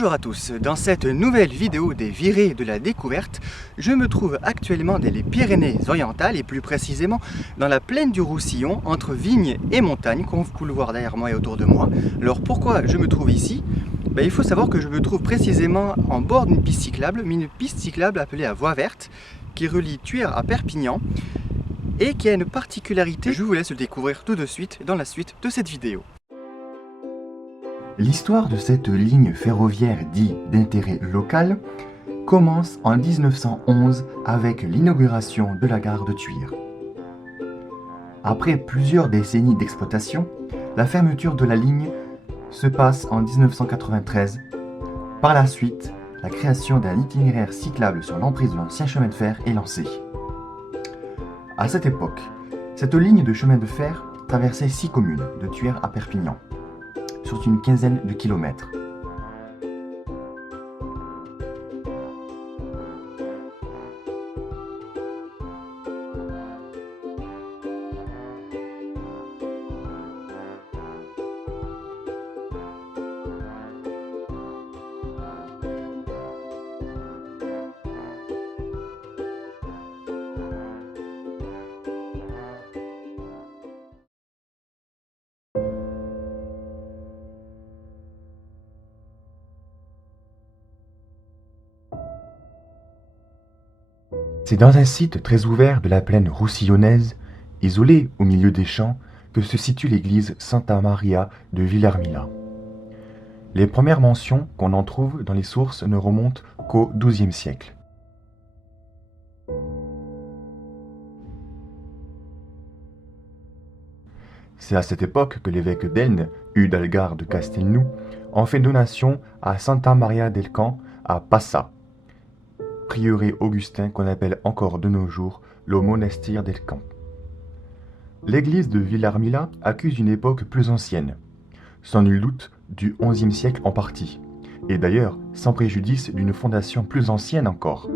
Bonjour à tous, dans cette nouvelle vidéo des virées de la découverte, je me trouve actuellement dans les Pyrénées-Orientales et plus précisément dans la plaine du Roussillon entre vignes et montagnes, comme vous pouvez le voir derrière moi et autour de moi. Alors pourquoi je me trouve ici? Il faut savoir que je me trouve précisément en bord d'une piste cyclable, mais une piste cyclable appelée la Voie Verte, qui relie Tuire à Perpignan et qui a une particularité. Je vous laisse le découvrir tout de suite dans la suite de cette vidéo. L'histoire de cette ligne ferroviaire dite d'intérêt local commence en 1911 avec l'inauguration de la gare de Tuire. Après plusieurs décennies d'exploitation, la fermeture de la ligne se passe en 1993. Par la suite, la création d'un itinéraire cyclable sur l'emprise de l'ancien chemin de fer est lancée. À cette époque, cette ligne de chemin de fer traversait 6 communes, de Tuire à Perpignan, sur une quinzaine de kilomètres. C'est dans un site très ouvert de la plaine roussillonnaise, isolé au milieu des champs, que se situe l'église Santa Maria de Villarmila. Les premières mentions qu'on en trouve dans les sources ne remontent qu'au XIIe siècle. C'est à cette époque que l'évêque d'Elne, Udalgar de Castelnou, en fait donation à Santa Maria del Camp à Passa, prieuré augustin qu'on appelle encore de nos jours le monastir del Camp. L'église de Villarmila accuse une époque plus ancienne, sans nul doute du XIe siècle en partie, et d'ailleurs sans préjudice d'une fondation plus ancienne encore.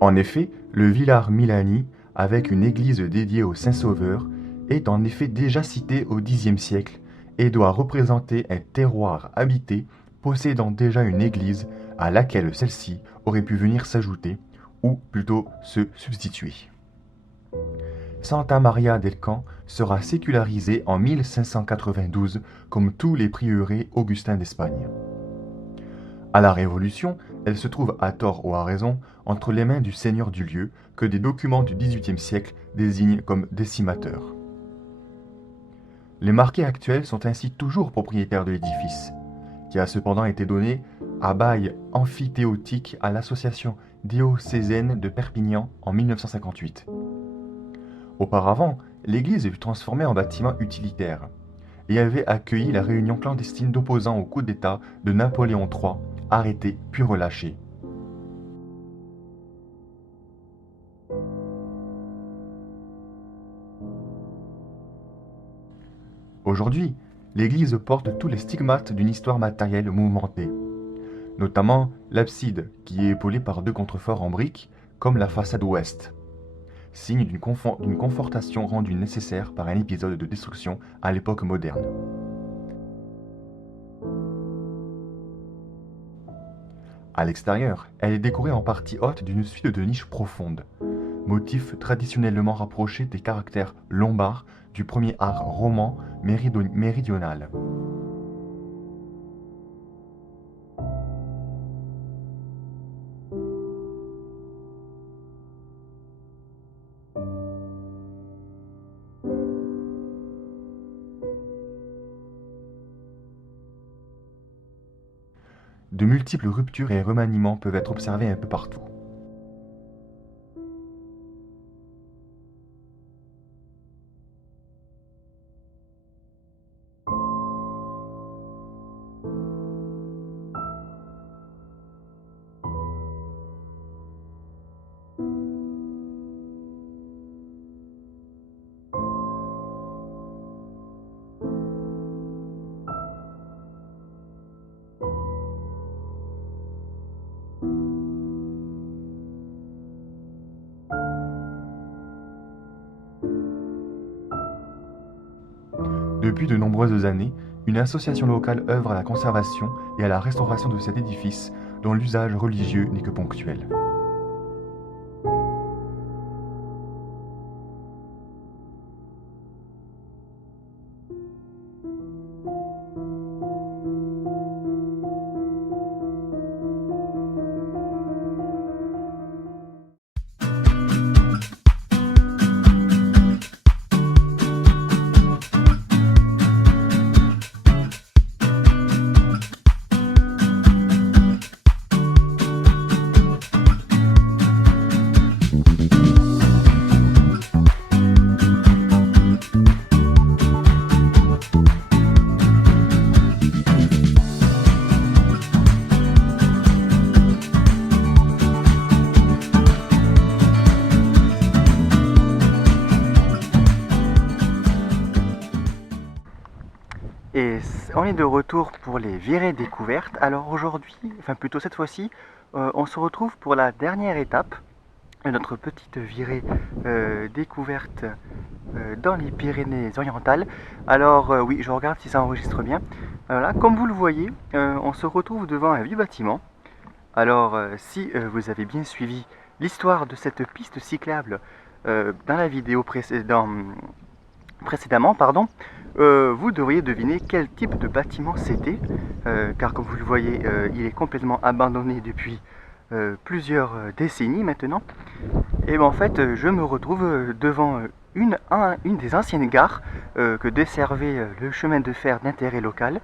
En effet, le Villar Milani, avec une église dédiée au Saint-Sauveur, est en effet déjà cité au Xe siècle et doit représenter un terroir habité possédant déjà une église à laquelle celle-ci aurait pu venir s'ajouter, ou plutôt se substituer. Santa Maria del Camp sera sécularisée en 1592 comme tous les prieurés augustins d'Espagne. À la Révolution, elle se trouve à tort ou à raison entre les mains du seigneur du lieu que des documents du XVIIIe siècle désignent comme décimateurs. Les marqués actuels sont ainsi toujours propriétaires de l'édifice, qui a cependant été donné à bail amphithéotique à l'association diocésaine de Perpignan en 1958. Auparavant, l'église fut transformée en bâtiment utilitaire. et avait accueilli la réunion clandestine d'opposants au coup d'État de Napoléon III, arrêtés puis relâchés. Aujourd'hui, l'église porte tous les stigmates d'une histoire matérielle mouvementée, notamment l'abside qui est épaulée par deux contreforts en briques, comme la façade ouest, signe d'une confortation rendue nécessaire par un épisode de destruction à l'époque moderne. À l'extérieur, elle est décorée en partie haute d'une suite de niches profondes, motif traditionnellement rapproché des caractères lombards du premier art roman méridional. De multiples ruptures et remaniements peuvent être observés un peu partout. Depuis de nombreuses années, une association locale œuvre à la conservation et à la restauration de cet édifice dont l'usage religieux n'est que ponctuel. Et on est de retour pour les virées découvertes. Alors aujourd'hui, enfin plutôt cette fois-ci, on se retrouve pour la dernière étape de notre petite virée découverte dans les Pyrénées-Orientales. Alors oui, je regarde si ça enregistre bien. Voilà, comme vous le voyez, on se retrouve devant un vieux bâtiment. Alors si vous avez bien suivi l'histoire de cette piste cyclable dans la vidéo précédemment, vous devriez deviner quel type de bâtiment c'était, car comme vous le voyez, il est complètement abandonné depuis plusieurs décennies maintenant. Et ben, en fait, je me retrouve devant une des anciennes gares que desservait le chemin de fer d'intérêt local.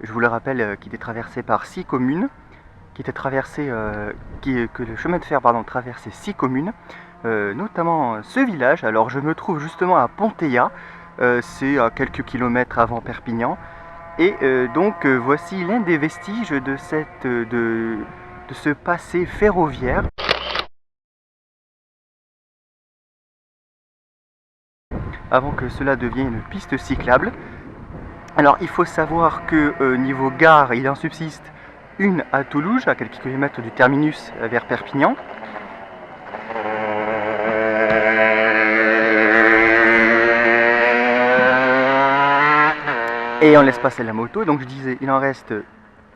Je vous le rappelle, qui était traversé par 6 communes, que le chemin de fer traversait 6 communes, notamment ce village. Alors je me trouve justement à Ponteilla. C'est à quelques kilomètres avant Perpignan. Et donc voici l'un des vestiges de ce passé ferroviaire. Avant que cela devienne une piste cyclable. Alors il faut savoir que niveau gare, il en subsiste une à Toulouse, à quelques kilomètres du terminus vers Perpignan. Et on laisse passer la moto, donc je disais, il reste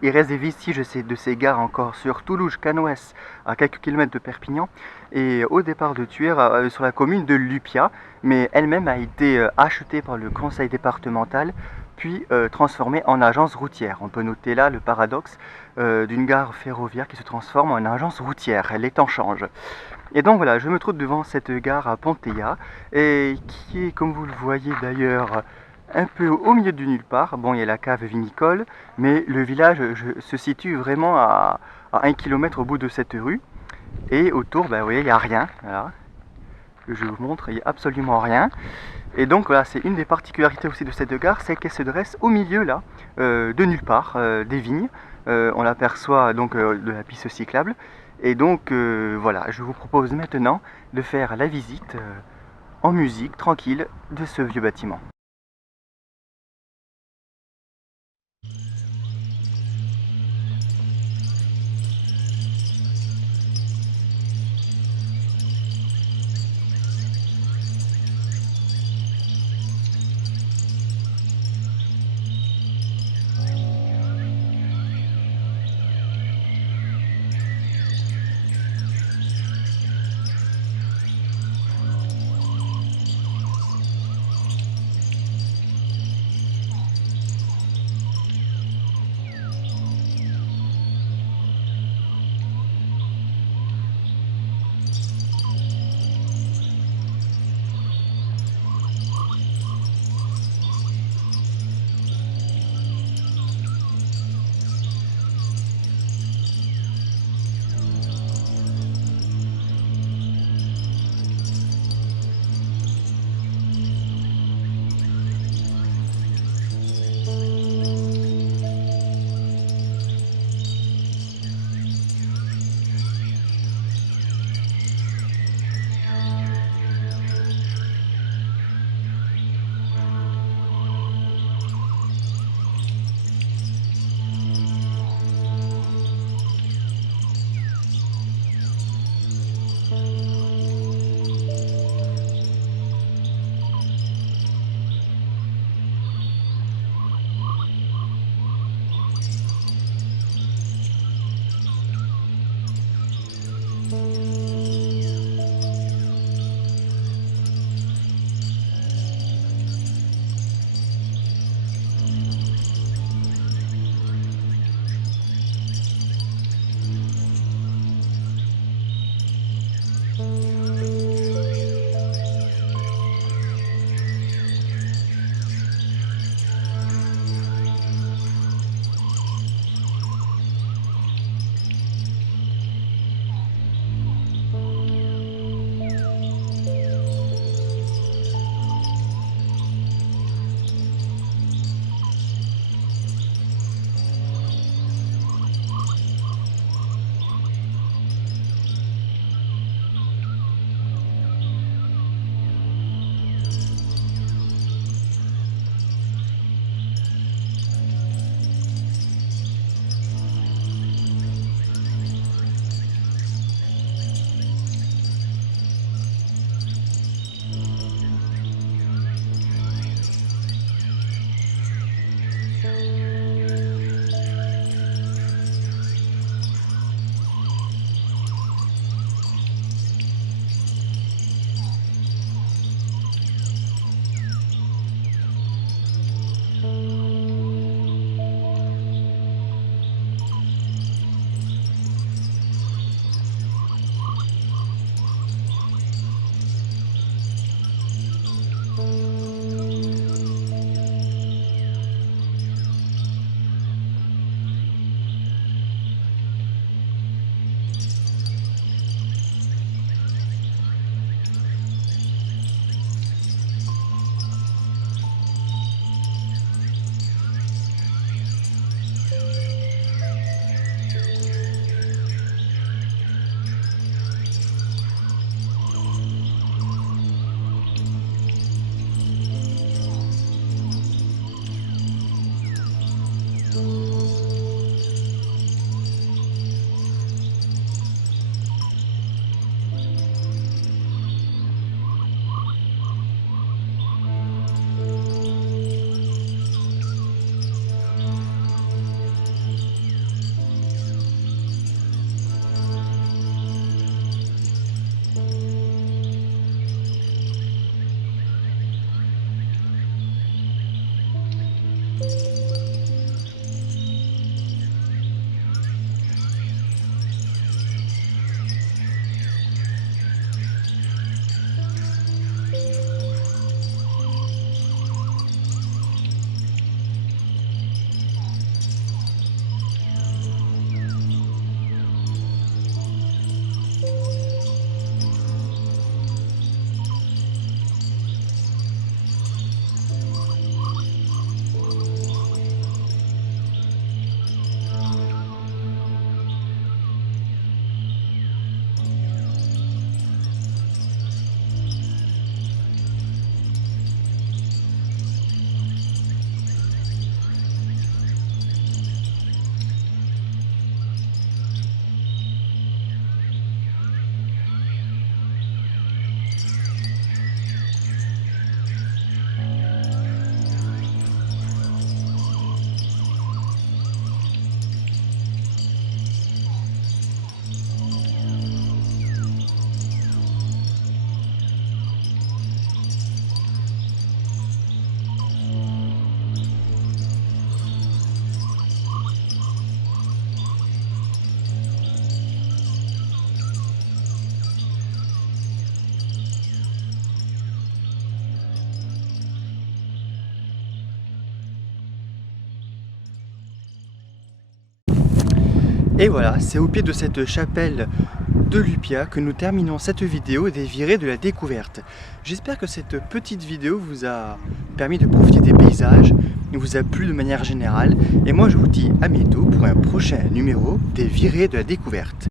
des vestiges de ces gares encore sur Toulouse, Canoës, à quelques kilomètres de Perpignan, et au départ de Thuir, sur la commune de Lupia, mais elle-même a été achetée par le conseil départemental, puis transformée en agence routière. On peut noter là le paradoxe d'une gare ferroviaire qui se transforme en agence routière, les temps changent. Et donc voilà, je me trouve devant cette gare à Ponteilla, et qui est, comme vous le voyez d'ailleurs, un peu au milieu de nulle part. Bon, il y a la cave vinicole, mais le village se situe vraiment à 1 km au bout de cette rue. Et autour, vous voyez, il n'y a rien. Voilà. Je vous montre, il n'y a absolument rien. Et donc voilà, c'est une des particularités aussi de cette gare, c'est qu'elle se dresse au milieu là, de nulle part, des vignes. On l'aperçoit donc de la piste cyclable. Et donc voilà, je vous propose maintenant de faire la visite en musique, tranquille, de ce vieux bâtiment. Et voilà, c'est au pied de cette chapelle de Lupia que nous terminons cette vidéo des virées de la découverte. J'espère que cette petite vidéo vous a permis de profiter des paysages, vous a plu de manière générale, et moi je vous dis à bientôt pour un prochain numéro des virées de la découverte.